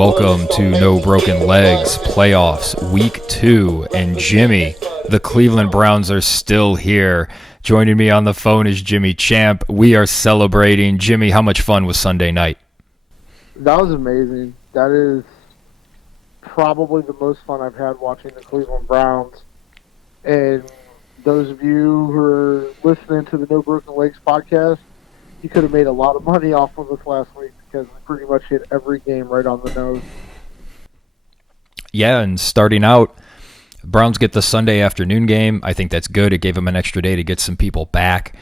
welcome to No Broken Legs Playoffs Week 2. And Jimmy, the Cleveland Browns are still here. Joining me on the phone is Jimmy Champ. We are celebrating. Jimmy, how much fun was Sunday night? That was amazing. That is probably the most fun I've had watching the Cleveland Browns. And those of you who are listening to the No Broken Legs podcast, you could have made a lot of money off of us last week because we pretty much hit every game right on the nose. Yeah, and starting out, Browns get the Sunday afternoon game. I think that's good. It gave them an extra day to get some people back.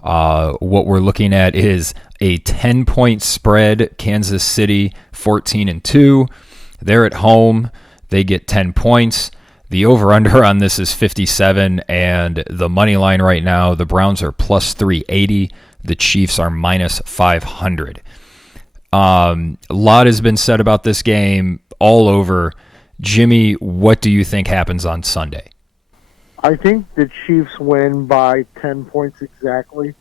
What we're looking at is a 10-point spread. Kansas City 14-2. They're at home. They get 10 points. The over-under on this is 57, and the money line right now, the Browns are plus 380. The Chiefs are minus 500. A lot has been said about this game all over. Jimmy, what do you think happens on Sunday? I think the Chiefs win by 10 points exactly.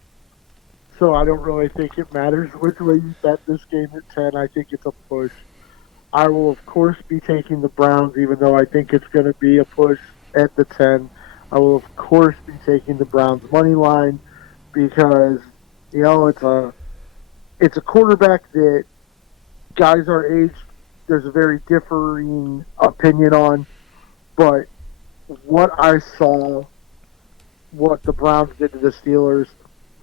So I don't really think it matters which way you bet this game at 10. I think it's a push. I will, of course, be taking the Browns, even though I think it's going to be a push at the 10. I will, of course, be taking the Browns money line because, you know, it's a quarterback that guys our age, there's a very differing opinion on. But what I saw, what the Browns did to the Steelers,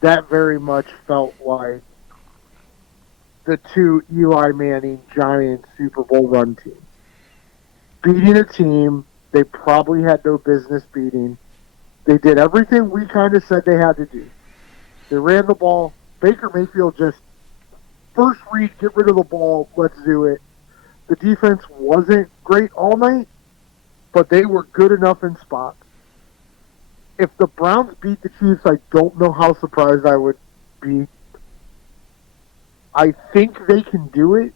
that very much felt like the two Eli Manning Giants Super Bowl run teams. Beating a team they probably had no business beating. They did everything we kind of said they had to do. They ran the ball. Baker Mayfield just, first read, get rid of the ball, let's do it. The defense wasn't great all night, but they were good enough in spots. If the Browns beat the Chiefs, I don't know how surprised I would be. I think they can do it.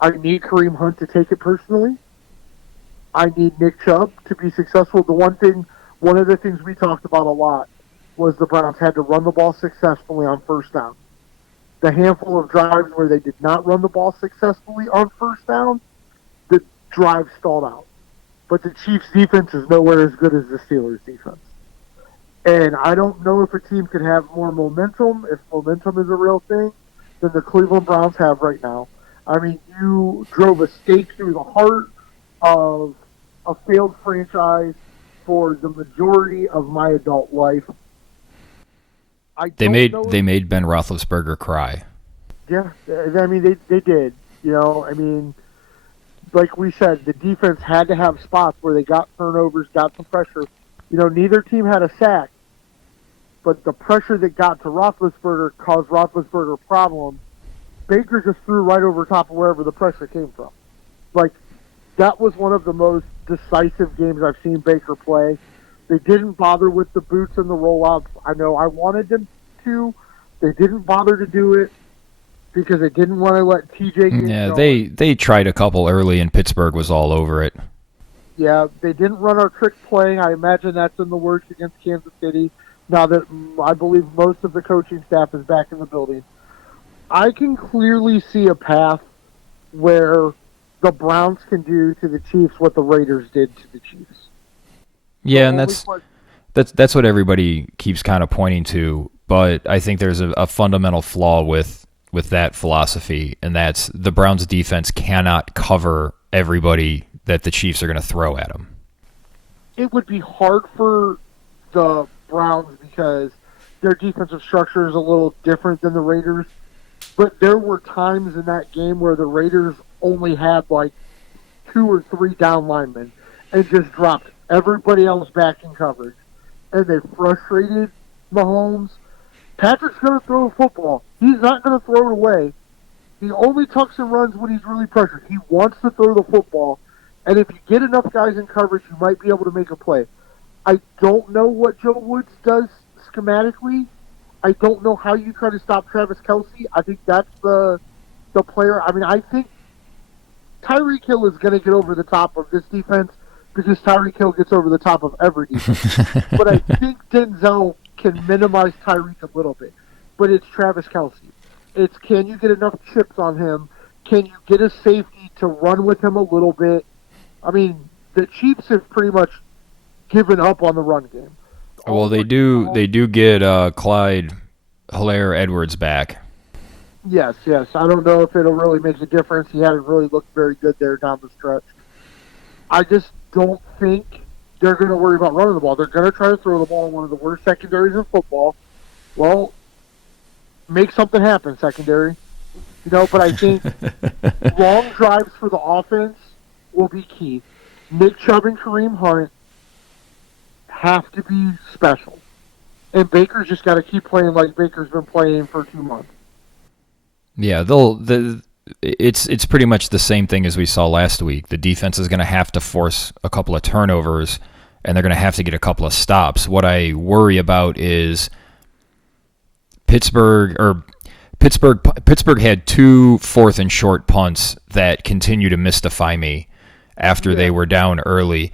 I need Kareem Hunt to take it personally. I need Nick Chubb to be successful. One of the things we talked about a lot was the Browns had to run the ball successfully on first down. The handful of drives where they did not run the ball successfully on first down, the drive stalled out. But the Chiefs' defense is nowhere as good as the Steelers' defense. And I don't know if a team could have more momentum, if momentum is a real thing, than the Cleveland Browns have right now. I mean, you drove a stake through the heart of a failed franchise for the majority of my adult life. They made Ben Roethlisberger cry. Yeah, I mean, they did. You know, I mean, like we said, the defense had to have spots where they got turnovers, got some pressure. You know, neither team had a sack, but the pressure that got to Roethlisberger caused Roethlisberger problems. Baker just threw right over top of wherever the pressure came from. Like, that was one of the most decisive games I've seen Baker play. They didn't bother with the boots and the rollouts. I know I wanted them to. They didn't bother to do it because they didn't want to let TJ get going. They tried a couple early and Pittsburgh was all over it. Yeah, they didn't run our trick play. I imagine that's in the works against Kansas City now that I believe most of the coaching staff is back in the building. I can clearly see a path where the Browns can do to the Chiefs what the Raiders did to the Chiefs. Yeah, and that's what everybody keeps kind of pointing to, but I think there's a fundamental flaw with that philosophy, and that's the Browns' defense cannot cover everybody that the Chiefs are going to throw at them. It would be hard for the Browns because their defensive structure is a little different than the Raiders, but there were times in that game where the Raiders only had like 2 or 3 down linemen and just dropped everybody else back in coverage. And they frustrated Mahomes. Patrick's going to throw a football. He's not going to throw it away. He only tucks and runs when he's really pressured. He wants to throw the football. And if you get enough guys in coverage, you might be able to make a play. I don't know what Joe Woods does schematically. I don't know how you try to stop Travis Kelce. I think that's the player. I mean, I think Tyreek Hill is going to get over the top of this defense because Tyreek Hill gets over the top of every defense. But I think Denzel can minimize Tyreek a little bit. But it's Travis Kelce. It's can you get enough chips on him can you get a safety to run with him a little bit? I mean, the Chiefs have pretty much given up on the run game. Well, they do get Clyde Hilaire-Edwards back. Yes. I don't know if it'll really make a difference. He hadn't really looked very good there down the stretch. I just don't think they're going to worry about running the ball. They're going to try to throw the ball in one of the worst secondaries in football. Well, make something happen, secondary. But I think long drives for the offense will be key. Nick Chubb and Kareem Hunt have to be special. And Baker's just got to keep playing like Baker's been playing for 2 months. Yeah, it's pretty much the same thing as we saw last week. The defense is going to have to force a couple of turnovers, and they're going to have to get a couple of stops. What I worry about is Pittsburgh had 2 4th and short punts that continue to mystify me after they were down early.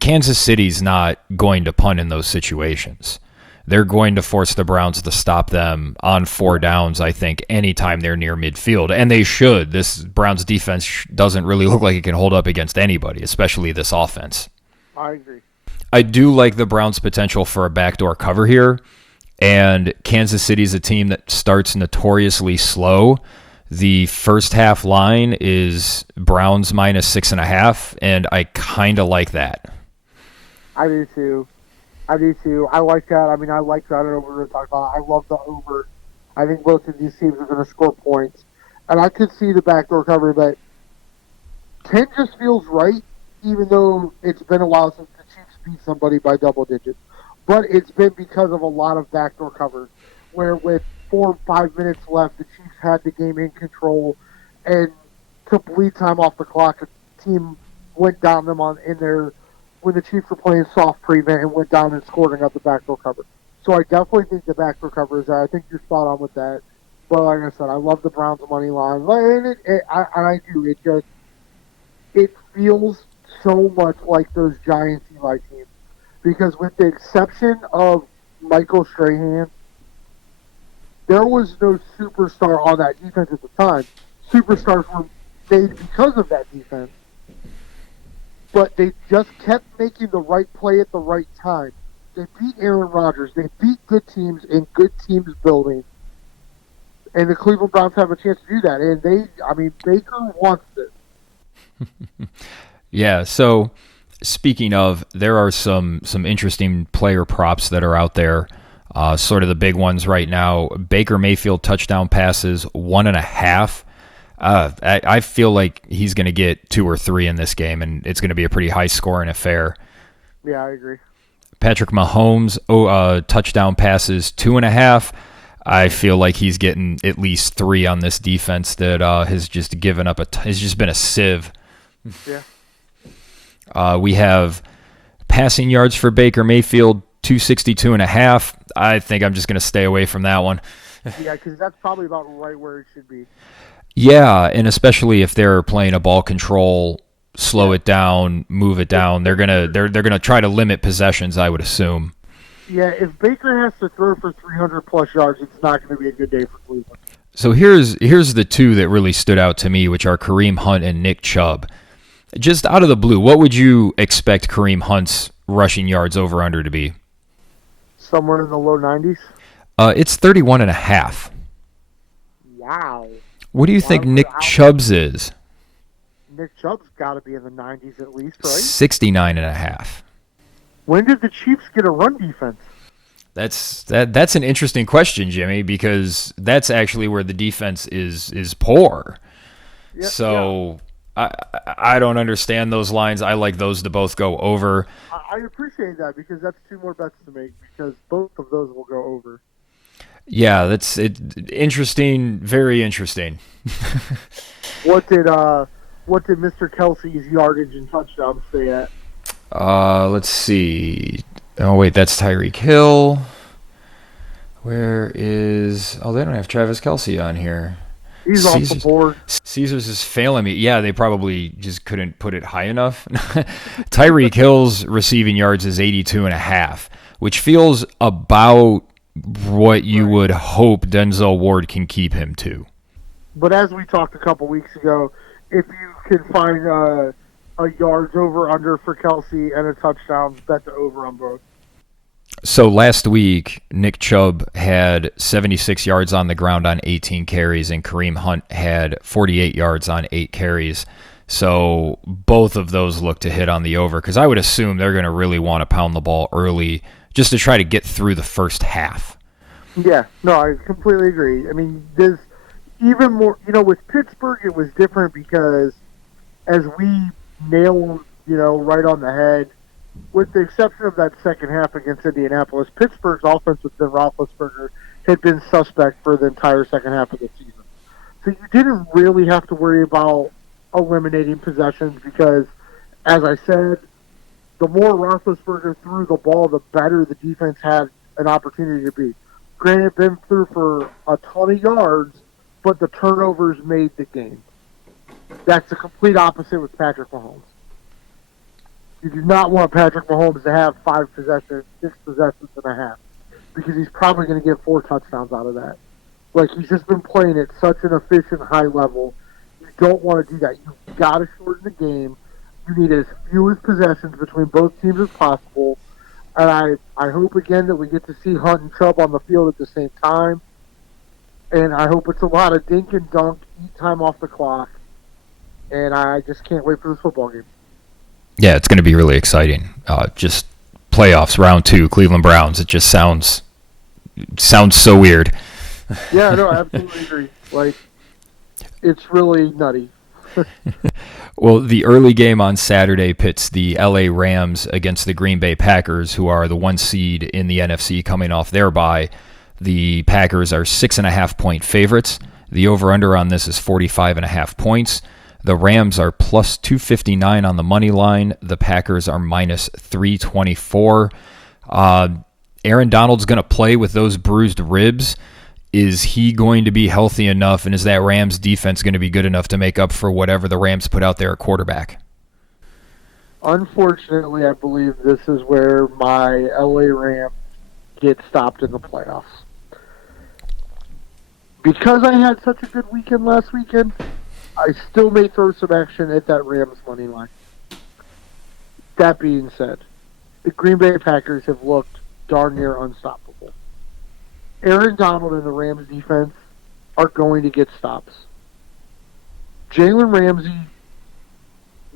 Kansas City's not going to punt in those situations. They're going to force the Browns to stop them on 4 downs, I think, anytime they're near midfield. And they should. This Browns defense doesn't really look like it can hold up against anybody, especially this offense. I agree. I do like the Browns' potential for a backdoor cover here. And Kansas City's a team that starts notoriously slow. The first half line is Browns minus 6.5, and I kind of like that. I do too. I like that. I mean, I like that over we're talking about. I love the over. I think both of these teams are going to score points. And I could see the backdoor cover, but 10 just feels right, even though it's been a while since the Chiefs beat somebody by double digits. But it's been because of a lot of backdoor covers, where with 4 or 5 minutes left, the Chiefs had the game in control and took bleed time off the clock. A team went down them when the Chiefs were playing soft prevent and went down and scored and got the backdoor cover. So I definitely think the backdoor cover is there. I think you're spot on with that. But like I said, I love the Browns money line. And I do. It feels so much like those Giants Eli teams. Because with the exception of Michael Strahan, there was no superstar on that defense at the time. Superstars were made because of that defense. But they just kept making the right play at the right time. They beat Aaron Rodgers. They beat good teams in good teams building. And the Cleveland Browns have a chance to do that. And Baker wants this. Yeah, so speaking of, there are some interesting player props that are out there. Sort of the big ones right now. Baker Mayfield touchdown passes, 1.5. I feel like he's going to get 2 or 3 in this game, and it's going to be a pretty high-scoring affair. Yeah, I agree. Patrick Mahomes, touchdown passes, 2.5. I feel like he's getting at least 3 on this defense that has just given up has just been a sieve. Yeah. We have passing yards for Baker Mayfield, 262.5. I think I'm just going to stay away from that one. Yeah, because that's probably about right where it should be. Yeah, and especially if they're playing a ball control, slow it down, move it down, they're gonna try to limit possessions, I would assume. Yeah, if Baker has to throw for 300 plus yards, it's not going to be a good day for Cleveland. So here's the 2 that really stood out to me, which are Kareem Hunt and Nick Chubb. Just out of the blue, what would you expect Kareem Hunt's rushing yards over under to be? Somewhere in the low 90s. It's 31.5. Wow. What do you think Nick Chubb's is? Nick Chubb's got to be in the 90s at least, right? 69.5. When did the Chiefs get a run defense? That's an interesting question, Jimmy, because that's actually where the defense is poor. Yeah, so yeah. I don't understand those lines. I like those to both go over. I appreciate that because that's 2 more bets to make because both of those will go over. Yeah, that's it. Interesting, very interesting. What did Mr. Kelsey's yardage and touchdowns stay at? Let's see. Oh wait, that's Tyreek Hill. Where is? Oh, they don't have Travis Kelce on here. He's off the board. Caesars is failing me. Yeah, they probably just couldn't put it high enough. Tyreek Hill's receiving yards is 82.5, which feels about what you would hope Denzel Ward can keep him to. But as we talked a couple weeks ago, if you can find a yards over under for Kelsey and a touchdown, bet the over on both. So last week, Nick Chubb had 76 yards on the ground on 18 carries, and Kareem Hunt had 48 yards on 8 carries. So both of those look to hit on the over, because I would assume they're going to really want to pound the ball early just to try to get through the first half. Yeah, no, I completely agree. I mean, there's even more, with Pittsburgh, it was different because as we nailed, right on the head, with the exception of that second half against Indianapolis, Pittsburgh's offense with Ben Roethlisberger had been suspect for the entire second half of the season. So you didn't really have to worry about eliminating possessions because, as I said, the more Roethlisberger threw the ball, the better the defense had an opportunity to be. Granted, Ben threw for a ton of yards, but the turnovers made the game. That's the complete opposite with Patrick Mahomes. You do not want Patrick Mahomes to have 5 possessions, 6 possessions and a half, because he's probably going to get 4 touchdowns out of that. Like, he's just been playing at such an efficient high level. You don't want to do that. You've got to shorten the game. You need as few as possessions between both teams as possible. And I hope, again, that we get to see Hunt and Chubb on the field at the same time. And I hope it's a lot of dink and dunk, eat time off the clock. And I just can't wait for this football game. Yeah, it's going to be really exciting. Just playoffs, round 2, Cleveland Browns. It just sounds so weird. Yeah, no, I absolutely agree. Like, it's really nutty. Well, the early game on Saturday pits the LA Rams against the Green Bay Packers, who are the 1 seed in the NFC coming off their bye. The Packers are 6.5-point favorites. The over-under on this is 45.5 points. The Rams are plus 259 on the money line. The Packers are minus 324. Aaron Donald's going to play with those bruised ribs. Is he going to be healthy enough, and is that Rams defense going to be good enough to make up for whatever the Rams put out there at quarterback? Unfortunately, I believe this is where my LA Rams get stopped in the playoffs. Because I had such a good weekend last weekend, I still may throw some action at that Rams money line. That being said, the Green Bay Packers have looked darn near unstoppable. Aaron Donald and the Rams defense are going to get stops. Jalen Ramsey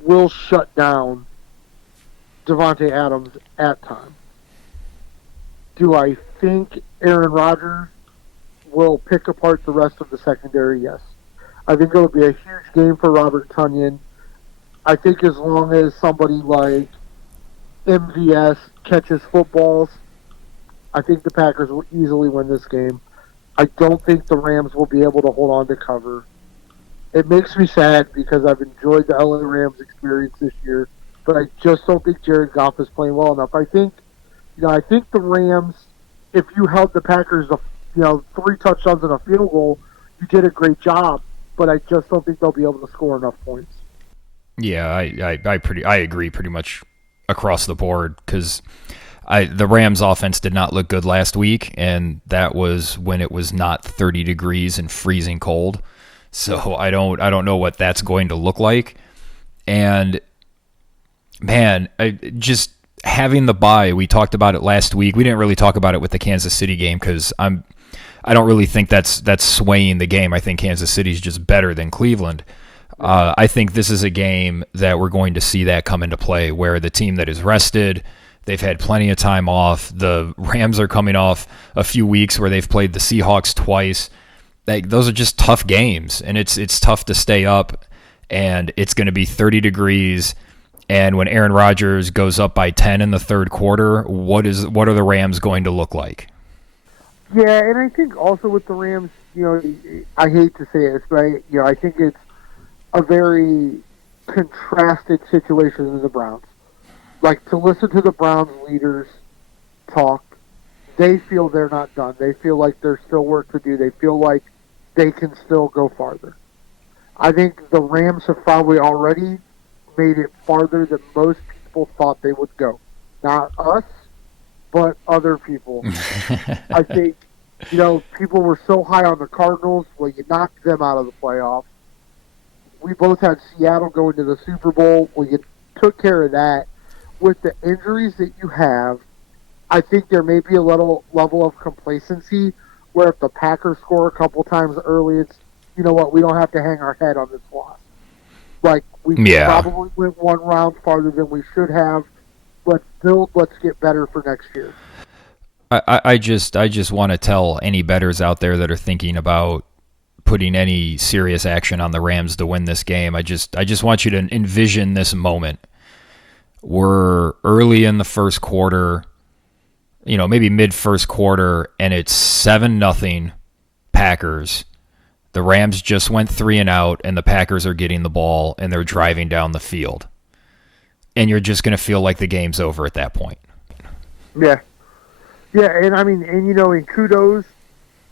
will shut down Devontae Adams at times. Do I think Aaron Rodgers will pick apart the rest of the secondary? Yes. I think it'll be a huge game for Robert Tonyan. I think as long as somebody like MVS catches footballs, I think the Packers will easily win this game. I don't think the Rams will be able to hold on to cover. It makes me sad because I've enjoyed the LA Rams experience this year, but I just don't think Jared Goff is playing well enough. I think the Rams, if you held the Packers to 3 touchdowns and a field goal, you did a great job, but I just don't think they'll be able to score enough points. Yeah, I agree pretty much across the board because the Rams offense did not look good last week, and that was when it was not 30 degrees and freezing cold. So I don't know what that's going to look like. And man, just having the bye, we talked about it last week. We didn't really talk about it with the Kansas City game because I don't really think that's swaying the game. I think Kansas City's just better than Cleveland. I think this is a game that we're going to see that come into play where the team that is rested, they've had plenty of time off. The Rams are coming off a few weeks where they've played the Seahawks twice. Those are just tough games, and it's tough to stay up, and it's going to be 30 degrees. And when Aaron Rodgers goes up by 10 in the third quarter, what are the Rams going to look like? Yeah, and I think also with the Rams, I hate to say this, but I think it's a very contrasted situation in the Browns. Like, to listen to the Browns leaders talk, they feel they're not done. They feel like there's still work to do. They feel like they can still go farther. I think the Rams have probably already made it farther than most people thought they would go. Not us, but other people. I think People were so high on the Cardinals. Well, you knocked them out of the playoffs. We both had Seattle going to the Super Bowl. Well, you took care of that. With the injuries that you have, I think there may be a little level of complacency where if the Packers score a couple times early, it's, you know what, we don't have to hang our head on this loss. Like, we probably went one round farther than we should have. Let's build, let's get better for next year. I just want to tell any bettors out there that are thinking about putting any serious action on the Rams to win this game. I just want you to envision this moment. We're early in the first quarter, maybe mid first quarter, and it's 7-0 Packers. The Rams just went 3 and out, and the Packers are getting the ball, and they're driving down the field. And you're just going to feel like the game's over at that point. Yeah. Yeah, and kudos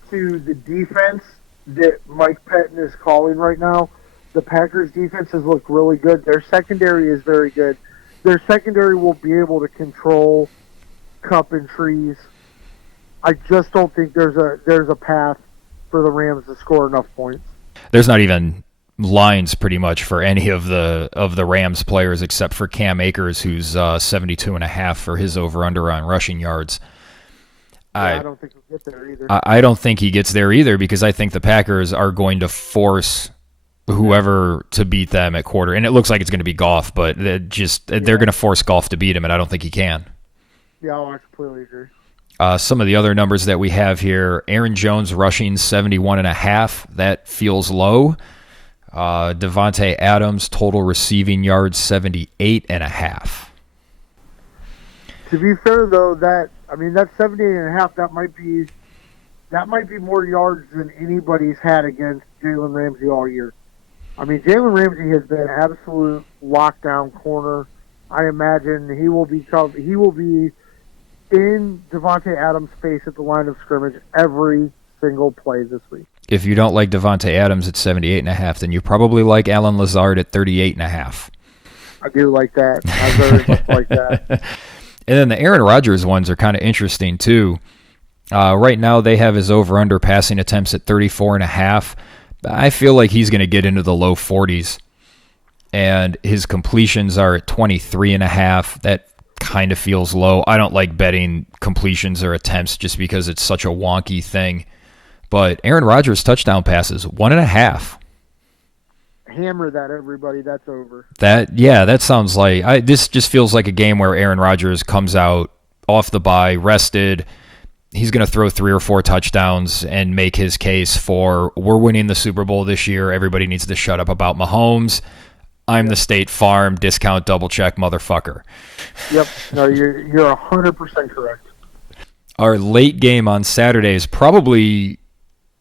to the defense that Mike Pettin is calling right now. The Packers' defense has looked really good. Their secondary is very good. Their secondary will be able to control Cup and Trees. I just don't think there's a path for the Rams to score enough points. There's not even lines pretty much for any of the Rams players except for Cam Akers, who's 72.5 for his over-under on rushing yards. I don't think he'll get there either. I don't think he gets there either because I think the Packers are going to force whoever to beat them at quarter. And it looks like it's going to be Goff, but they're going to force Goff to beat him, and I don't think he can. Yeah, I completely agree. Some of the other numbers that we have here, Aaron Jones rushing 71.5. That feels low. Devontae Adams, total receiving yards, 78.5. To be fair, though, that 78.5, that might be more yards than anybody's had against Jalen Ramsey all year. Jalen Ramsey has been absolute lockdown corner. I imagine he will be in Devontae Adams' face at the line of scrimmage every single play this week. If you don't like Devontae Adams at 78.5, then you probably like Alan Lazard at 38.5. I do like that. I very much like that. And then the Aaron Rodgers ones are kind of interesting, too. Right now, they have his over-under passing attempts at 34.5. I feel like he's going to get into the low 40s. And his completions are at 23.5. That kind of feels low. I don't like betting completions or attempts just because it's such a wonky thing. But Aaron Rodgers' touchdown passes, 1.5. Hammer that, everybody. That's over. That sounds like this just feels like a game where Aaron Rodgers comes out off the bye, rested. He's going to throw 3 or 4 touchdowns and make his case for we're winning the Super Bowl this year. Everybody needs to shut up about Mahomes. I'm the State Farm discount double check motherfucker. Yep. No, you're 100% correct. Our late game on Saturday is probably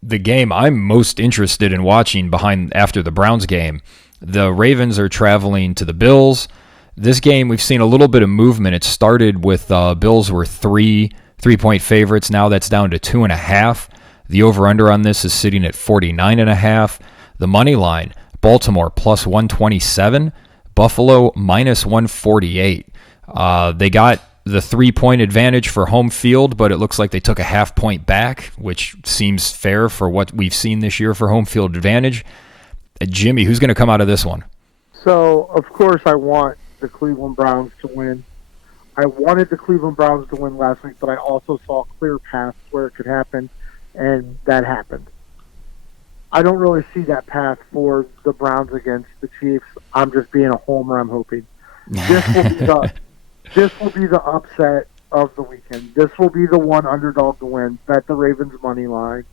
the game I'm most interested in watching after the Browns game. The Ravens are traveling to the Bills. This game, we've seen a little bit of movement. It started with Bills were 3-point favorites. Now that's down to 2.5. The over-under on this is sitting at 49.5. The money line, Baltimore plus 127, Buffalo minus 148. They got the 3-point advantage for home field, but it looks like they took a half point back, which seems fair for what we've seen this year for home field advantage. Jimmy, who's going to come out of this one? So, of course, I want the Cleveland Browns to win. I wanted the Cleveland Browns to win last week, but I also saw a clear path where it could happen, and that happened. I don't really see that path for the Browns against the Chiefs. I'm just being a homer, I'm hoping. This will be the upset of the weekend. This will be the one underdog to win. Bet the Ravens money line.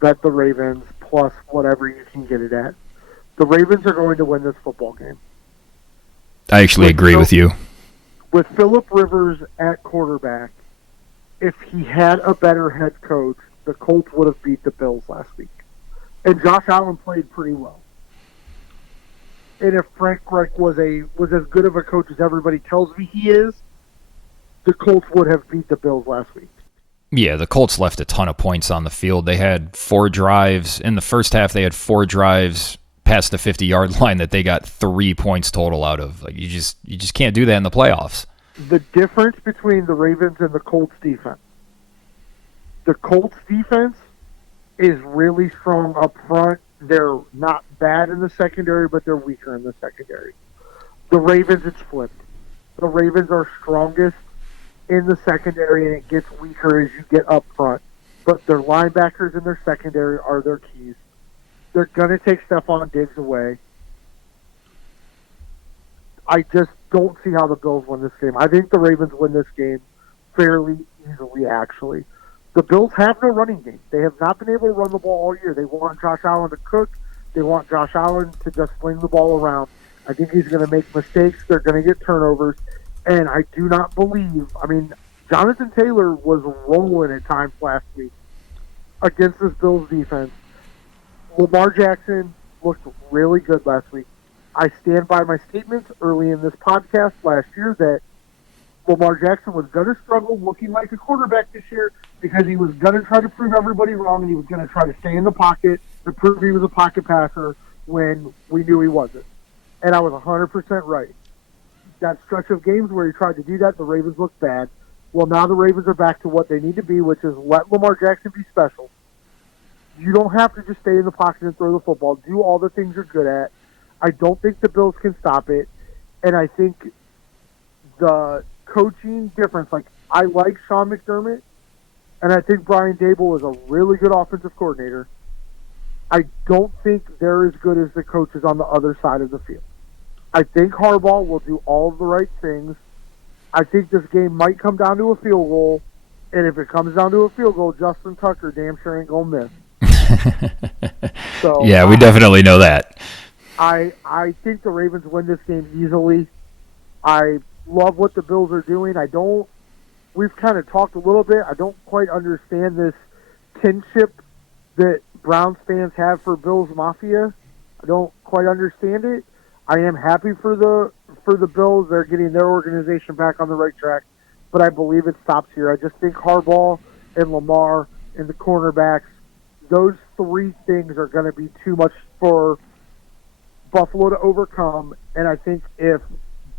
Bet the Ravens plus whatever you can get it at. The Ravens are going to win this football game. I actually agree with you. With Phillip Rivers at quarterback, if he had a better head coach, the Colts would have beat the Bills last week. And Josh Allen played pretty well. And if Frank Reich was as good of a coach as everybody tells me he is, the Colts would have beat the Bills last week. Yeah, the Colts left a ton of points on the field. They had 4 drives. In the first half, they had 4 drives past the 50-yard line that they got 3 points total out of. Like, you just can't do that in the playoffs. The difference between the Ravens and the Colts defense. The Colts defense is really strong up front. They're not bad in the secondary, but they're weaker in the secondary. The Ravens, it's flipped. The Ravens are strongest in the secondary, and it gets weaker as you get up front. But their linebackers and their secondary are their keys. They're going to take Stephon Diggs away. I just don't see how the Bills win this game. I think the Ravens win this game fairly easily, actually. The Bills have no running game. They have not been able to run the ball all year. They want Josh Allen to cook. They want Josh Allen to just sling the ball around. I think he's going to make mistakes. They're going to get turnovers. And I do not believe, Jonathan Taylor was rolling at times last week against this Bills defense. Lamar Jackson looked really good last week. I stand by my statements early in this podcast last year that Lamar Jackson was going to struggle looking like a quarterback this year because he was going to try to prove everybody wrong, and he was going to try to stay in the pocket and prove he was a pocket passer when we knew he wasn't. And I was 100% right. That stretch of games where he tried to do that, the Ravens looked bad. Well, now the Ravens are back to what they need to be, which is let Lamar Jackson be special. You don't have to just stay in the pocket and throw the football. Do all the things you're good at. I don't think the Bills can stop it. And I think the coaching difference, I like Sean McDermott, and I think Brian Dable is a really good offensive coordinator. I don't think they're as good as the coaches on the other side of the field. I think Harbaugh will do all of the right things. I think this game might come down to a field goal, and if it comes down to a field goal, Justin Tucker damn sure ain't going to miss. So yeah, we definitely know that. I think the Ravens win this game easily. I love what the Bills are doing. We've kind of talked a little bit. I don't quite understand this kinship that Browns fans have for Bills Mafia. I don't quite understand it. I am happy for the Bills. They're getting their organization back on the right track, but I believe it stops here. I just think Harbaugh and Lamar and the cornerbacks, those three things are going to be too much for Buffalo to overcome, and I think if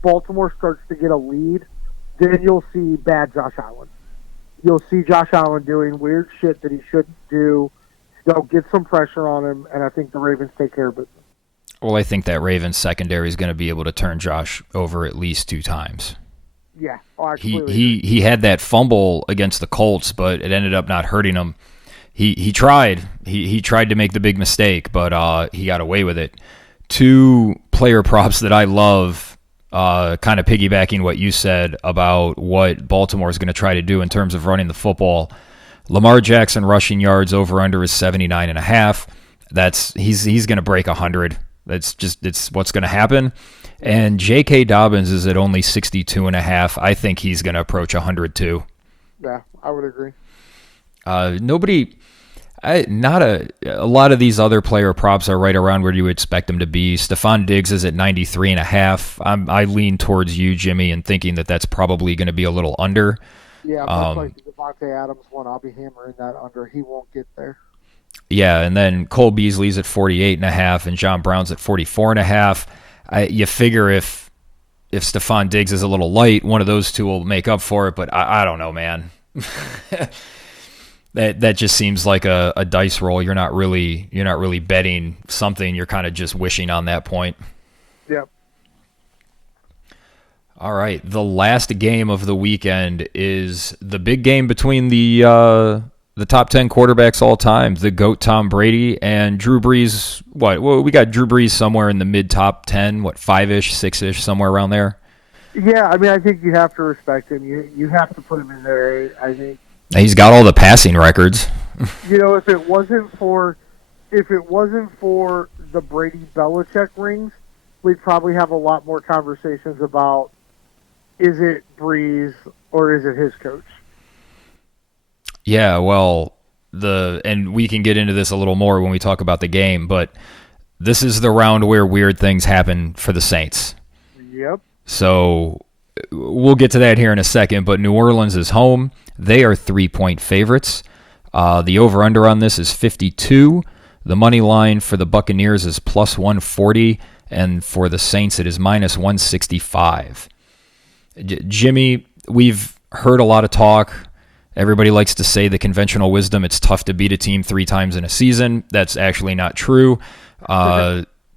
Baltimore starts to get a lead, then you'll see bad Josh Allen. You'll see Josh Allen doing weird shit that he shouldn't do. They'll get some pressure on him, and I think the Ravens take care of business. Well, I think that Ravens secondary is going to be able to turn Josh over at least 2 times. Yeah. He had that fumble against the Colts, but it ended up not hurting him. He tried. He tried to make the big mistake, but he got away with it. 2 player props that I love, kind of piggybacking what you said about what Baltimore is going to try to do in terms of running the football. Lamar Jackson rushing yards over under is 79.5. He's going to break 100. It's what's going to happen. And J.K. Dobbins is at only 62.5. I think he's going to approach 100 too. Yeah, I would agree. Not a lot of these other player props are right around where you would expect them to be. Stephon Diggs is at 93.5. I lean towards you, Jimmy, and thinking that that's probably going to be a little under. Yeah, much like the Devontae Adams one, I'll be hammering that under. He won't get there. Yeah, and then Cole Beasley's at 48.5, and John Brown's at 44.5. You figure if Stephon Diggs is a little light, one of those two will make up for it. But I don't know, man. That just seems like a dice roll. You're not really betting something. You're kind of just wishing on that point. Yep. All right. The last game of the weekend is the big game between the top 10 quarterbacks all time, the GOAT Tom Brady and Drew Brees. Well, we got Drew Brees somewhere in the mid top 10, 5-ish, 6-ish, somewhere around there. Yeah, I think you have to respect him. You have to put him in there. I think he's got all the passing records. If it wasn't for the Brady Belichick rings, we'd probably have a lot more conversations about is it Brees or is it his coach? Yeah, well, and we can get into this a little more when we talk about the game, but this is the round where weird things happen for the Saints. Yep. So we'll get to that here in a second, but New Orleans is home. They are 3-point favorites. The over-under on this is 52. The money line for the Buccaneers is plus 140, and for the Saints it is minus 165. Jimmy, we've heard a lot of talk Everybody likes to say the conventional wisdom, it's tough to beat a team 3 times in a season. That's actually not true.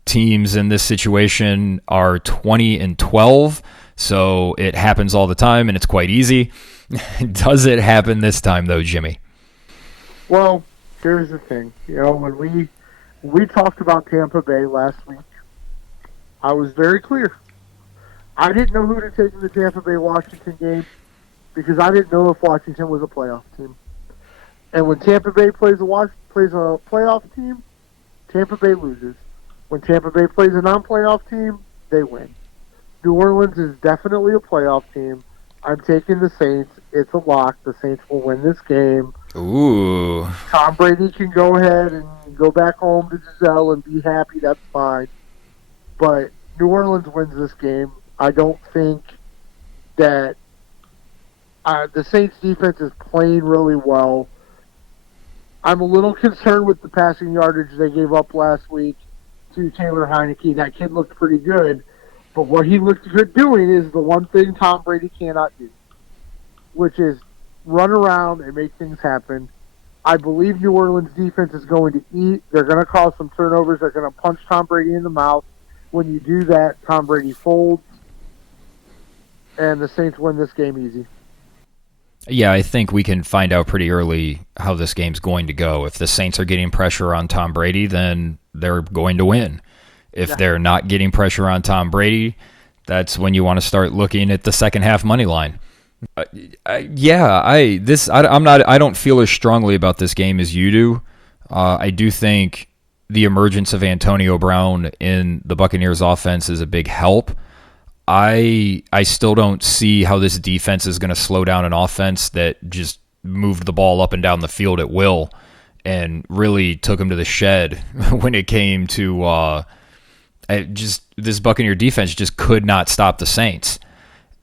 Teams in this situation are 20-12, so it happens all the time, and it's quite easy. Does it happen this time, though, Jimmy? Well, here's the thing. When we talked about Tampa Bay last week, I was very clear. I didn't know who to take in the Tampa Bay-Washington game because I didn't know if Washington was a playoff team. And when Tampa Bay plays a playoff team, Tampa Bay loses. When Tampa Bay plays a non-playoff team, they win. New Orleans is definitely a playoff team. I'm taking the Saints. It's a lock. The Saints will win this game. Ooh. Tom Brady can go ahead and go back home to Giselle and be happy. That's fine. But New Orleans wins this game. I don't think that the Saints defense is playing really well. I'm a little concerned with the passing yardage they gave up last week to Taylor Heineke. That kid looked pretty good. But what he looked good doing is the one thing Tom Brady cannot do, which is run around and make things happen. I believe New Orleans defense is going to eat. They're going to cause some turnovers. They're going to punch Tom Brady in the mouth. When you do that, Tom Brady folds, and the Saints win this game easy. Yeah, I think we can find out pretty early how this game's going to go. If the Saints are getting pressure on Tom Brady, then they're going to win. If they're not getting pressure on Tom Brady, that's when you want to start looking at the second half money line. I don't feel as strongly about this game as you do. I do think the emergence of Antonio Brown in the Buccaneers offense is a big help. I still don't see how this defense is going to slow down an offense that just moved the ball up and down the field at will and really took them to the shed when it came to this Buccaneer defense just could not stop the Saints.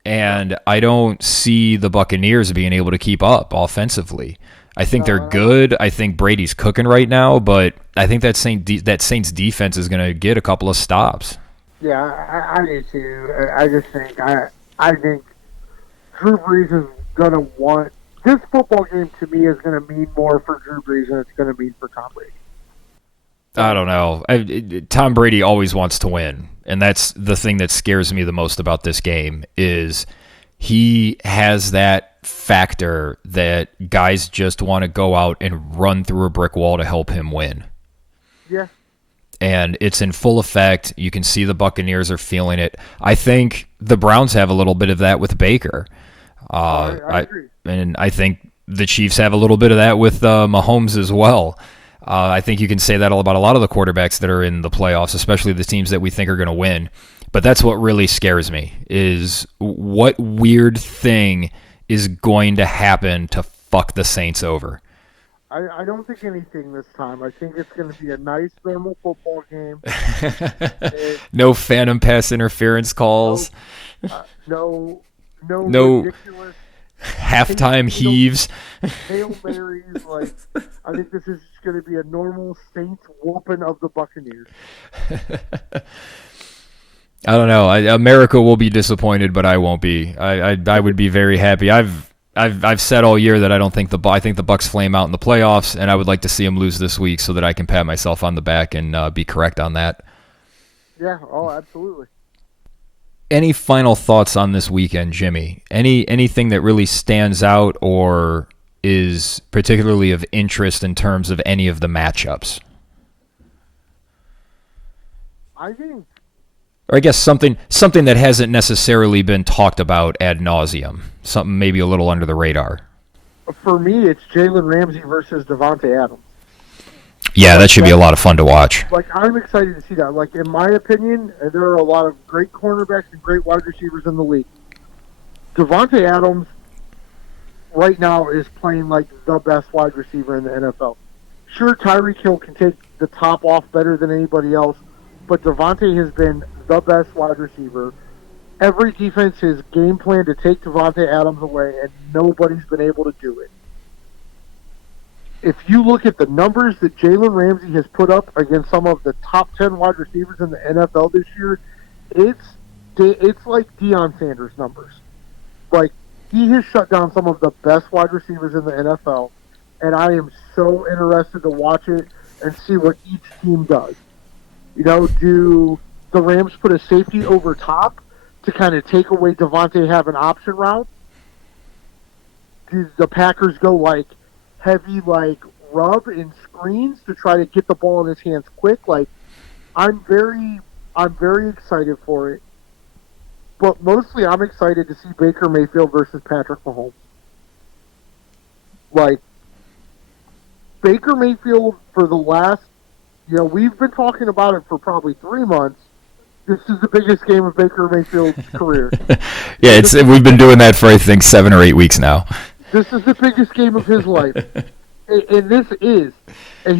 And I don't see the Buccaneers being able to keep up offensively. I think they're good. I think Brady's cooking right now, but I think that Saints defense is going to get a couple of stops. Yeah, I do too. I just think I think Drew Brees is going to want this football game. To me, is going to mean more for Drew Brees than it's going to mean for Tom Brady. I don't know. Tom Brady always wants to win, and that's the thing that scares me the most about this game is he has that factor that guys just want to go out and run through a brick wall to help him win. Yeah. And it's in full effect. You can see the Buccaneers are feeling it. I think the Browns have a little bit of that with Baker. I agree. And I think the Chiefs have a little bit of that with Mahomes as well. I think you can say that about a lot of the quarterbacks that are in the playoffs, especially the teams that we think are going to win. But that's what really scares me, is what weird thing is going to happen to fuck the Saints over. I don't think anything this time. I think it's going to be a nice, normal football game. No phantom pass interference calls. No ridiculous halftime heaves. Hail Marys. I think this is going to be a normal Saints whooping of the Buccaneers. I don't know. America will be disappointed, but I won't be. I would be very happy. I've said all year that I think the Bucs flame out in the playoffs, and I would like to see them lose this week so that I can pat myself on the back and be correct on that. Yeah. Oh, absolutely. Any final thoughts on this weekend, Jimmy? Anything that really stands out or is particularly of interest in terms of any of the matchups? I think, or I guess something that hasn't necessarily been talked about ad nauseum, something maybe a little under the radar. For me, it's Jalen Ramsey versus Devontae Adams. Yeah, that should be a lot of fun to watch. I'm excited to see that. In my opinion, there are a lot of great cornerbacks and great wide receivers in the league. Devontae Adams right now is playing like the best wide receiver in the NFL. Sure, Tyreek Hill can take the top off better than anybody else, but Devontae has been the best wide receiver. Every defense has game planned to take Devontae Adams away, and nobody's been able to do it. If you look at the numbers that Jalen Ramsey has put up against some of the top 10 wide receivers in the NFL this year, it's like Deion Sanders numbers. he has shut down some of the best wide receivers in the NFL, and I am so interested to watch it and see what each team does. Do the Rams put a safety over top to kind of take away Devontae having option routes? Do the Packers go heavy rub and screens to try to get the ball in his hands quick? I'm very excited for it. But mostly I'm excited to see Baker Mayfield versus Patrick Mahomes. Baker Mayfield for the last, we've been talking about it for probably 3 months. This is the biggest game of Baker Mayfield's career. Yeah, we've been doing that for, I think, 7 or 8 weeks now. This is the biggest game of his life. And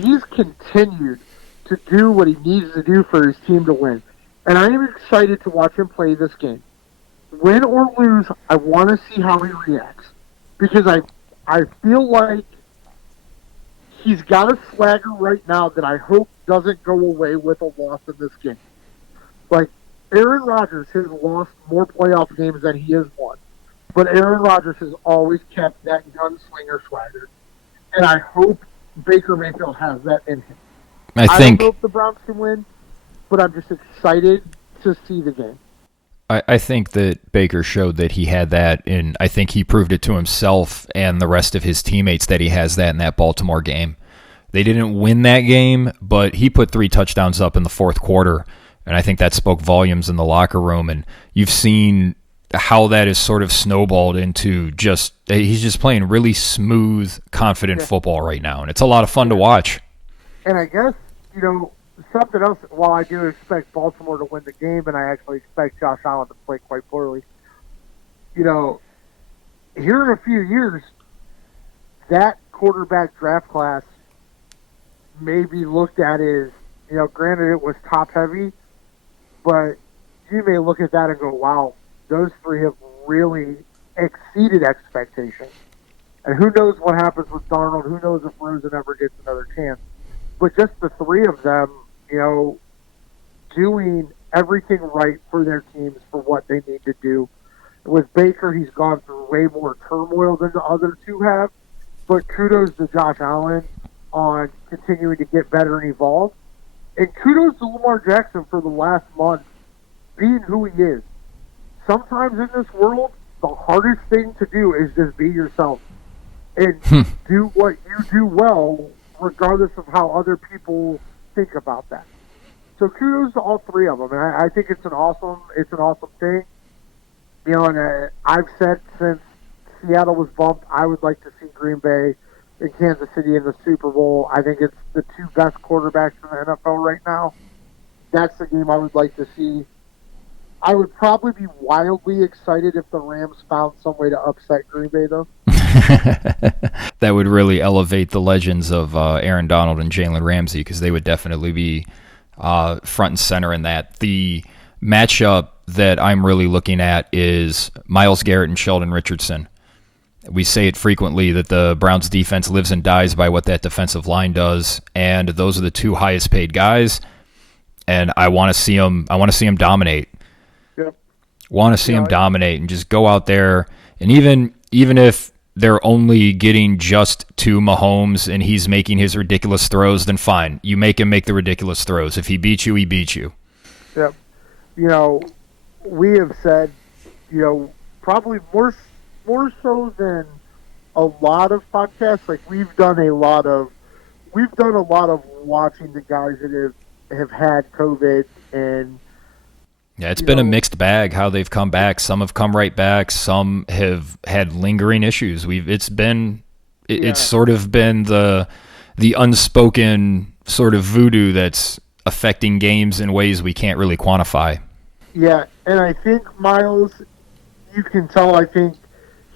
he's continued to do what he needs to do for his team to win. And I am excited to watch him play this game. Win or lose, I want to see how he reacts. Because I feel like he's got a swagger right now that I hope doesn't go away with a loss in this game. Aaron Rodgers has lost more playoff games than he has won. But Aaron Rodgers has always kept that gunslinger swagger. And I hope Baker Mayfield has that in him. I don't know if the Browns can win, but I'm just excited to see the game. I think that Baker showed that he had that, and I think he proved it to himself and the rest of his teammates that he has that in that Baltimore game. They didn't win that game, but he put 3 touchdowns up in the fourth quarter, and I think that spoke volumes in the locker room. And you've seen how that is sort of snowballed into he's just playing really smooth, confident football right now, and it's a lot of fun to watch. And I guess, something else, while I do expect Baltimore to win the game, and I actually expect Josh Allen to play quite poorly, here in a few years, that quarterback draft class may be looked at as, granted it was top-heavy, but you may look at that and go, wow, those 3 have really exceeded expectations. And who knows what happens with Darnold? Who knows if Rosen ever gets another chance? But just the 3 of them, doing everything right for their teams for what they need to do. With Baker, he's gone through way more turmoil than the other 2 have. But kudos to Josh Allen on continuing to get better and evolve. And kudos to Lamar Jackson for the last month being who he is. Sometimes in this world, the hardest thing to do is just be yourself and do what you do well, regardless of how other people think about that. So kudos to all 3 of them, and I think it's an awesome thing. And I've said since Seattle was bumped, I would like to see Green Bay and Kansas City in the Super Bowl. I think it's the 2 best quarterbacks in the NFL right now. That's the game I would like to see. I would probably be wildly excited if the Rams found some way to upset Green Bay, though. That would really elevate the legends of Aaron Donald and Jalen Ramsey, because they would definitely be front and center in that. The matchup that I'm really looking at is Myles Garrett and Sheldon Richardson. We say it frequently that the Browns defense lives and dies by what that defensive line does, and those are the 2 highest paid guys, and I want to see them dominate. Yep. Want to see them dominate and just go out there, and even if they're only getting just to Mahomes and he's making his ridiculous throws, then fine. You make him make the ridiculous throws. If he beats you, he beats you. Yep. We have said, probably more so than a lot of podcasts. We've done a lot of watching the guys that have had COVID, and yeah, it's been a mixed bag how they've come back. Some have come right back. Some have had lingering issues. It's sort of been the unspoken sort of voodoo that's affecting games in ways we can't really quantify. Yeah, and I think Myles, you can tell, I think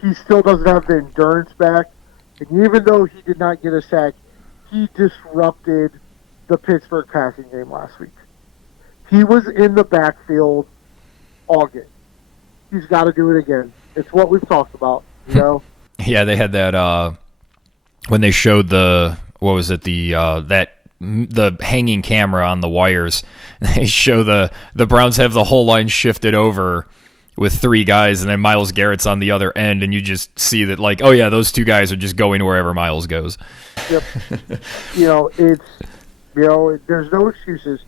he still doesn't have the endurance back. And even though he did not get a sack, he disrupted the Pittsburgh passing game last week. He was in the backfield all game. He's got to do it again. It's what we've talked about, Yeah, they had that when they showed the hanging camera on the wires. They show the Browns have the whole line shifted over, with 3 guys, and then Myles Garrett's on the other end, and you just see that, like, oh yeah, those 2 guys are just going wherever Myles goes. Yep. There's no excuses.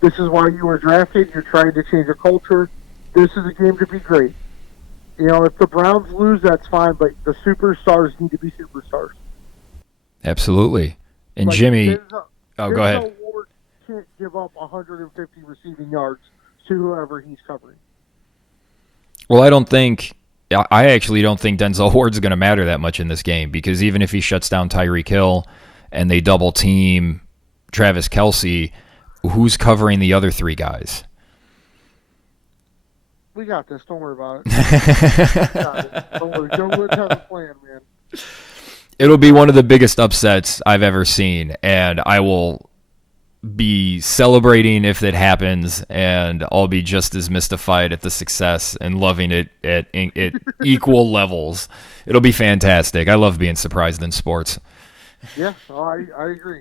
This is why you were drafted. You're trying to change a culture. This is a game to be great. If the Browns lose, that's fine, but the superstars need to be superstars. Absolutely. And Jimmy, go ahead. Ward can't give up 150 receiving yards to whoever he's covering. Well, I actually don't think Denzel Ward's going to matter that much in this game, because even if he shuts down Tyreek Hill and they double team Travis Kelce, who's covering the other 3 guys? We got this. Don't worry about it. Don't worry. Joe Woods has a plan, man. It'll be one of the biggest upsets I've ever seen, and I will be celebrating if it happens, and I'll be just as mystified at the success and loving it at equal levels. It'll be fantastic. I love being surprised in sports. Yeah, I agree.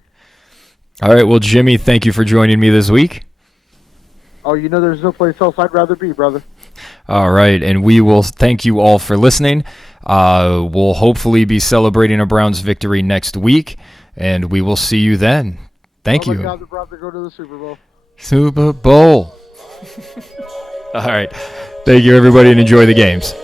All right, well, Jimmy, thank you for joining me this week. Oh, there's no place else I'd rather be, brother. All right, and we will thank you all for listening. We'll hopefully be celebrating a Browns victory next week, and we will see you then. Thank you. Oh, my God, they're about to go to the Super Bowl. Super Bowl. All right. Thank you, everybody, and enjoy the games.